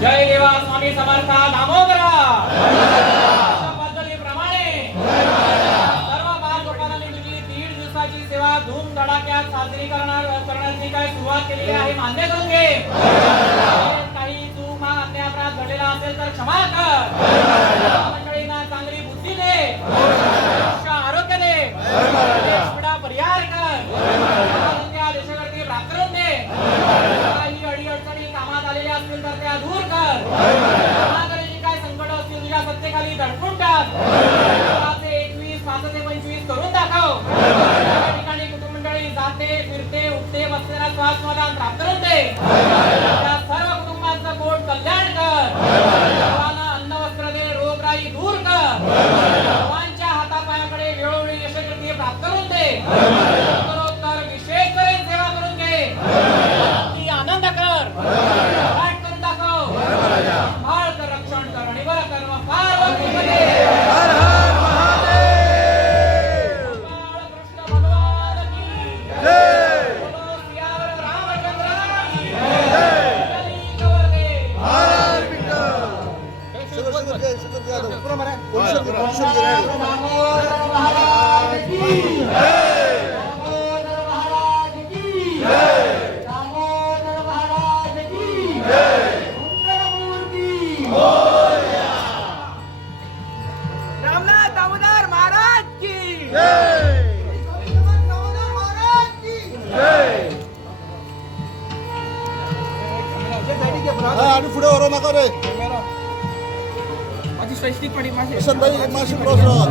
जय देवा स्वामी समर्थ दामोदरा अशा पद्धतीप्रमाणे सर्व बालगोपालांनी मिळून 1.5 दिवसाची सेवा धूम धडाक्यात साजरी करण्याची काय सुरुवात केलेली आहे मान्य करून घे. काही चूक हा अन्याय अपराध घडलेला असेल तर क्षमा कर. मंडळींना चांगली बुद्धी दे, आरोग्य दे, देशपिढा परिहार कर, देशावरती प्राकरण दे. काही अडीअडचणी कामात आलेल्या असतील तर त्या दूर कर. समाजाची काय संकट असतील तुझ्या सत्तेखाली दडपून टाक. 21 5 25 करून दाखव. त्या ठिकाणी कुटुंब मंडळी जाते फिरते उठते बसलेला श्वास समाधान प्राप्त करून दे. त्या सर्व कुटुंबांचं पोट कल्याण कर. सर्वांना अन्न वस्त्र दे, रोगराई दूर कर. सर्वांच्या हातापायाकडे वेळोवेळी यशस्वी प्राप्त करून दे. उत्तरोत्तर विशेष करून सेवा करून घे. ती आनंद कर, पाठ करून दाखव. सांभाळ कर, रक्षण कर आणि बरं कर. पार्वती पते हर हर महादेव. कृष्ण भगवान की जय. बोलो सियावर रामचंद्र की जय. कवरदे हर हर विठ्ठल. शुगर यादव पूरा मारा. दामोदर महाराज की जय. दामोदर महाराज की जय. दामोदर महाराज की जय. मंगलमूर्ती मोरया. रामनाथ दामोदर महाराज की जय. दामोदर महाराज की जय. आणि पुढे ओरडू नका रे. माझी स्वैष्णिक पडी माझी भाई माशी क्रॉस राहा.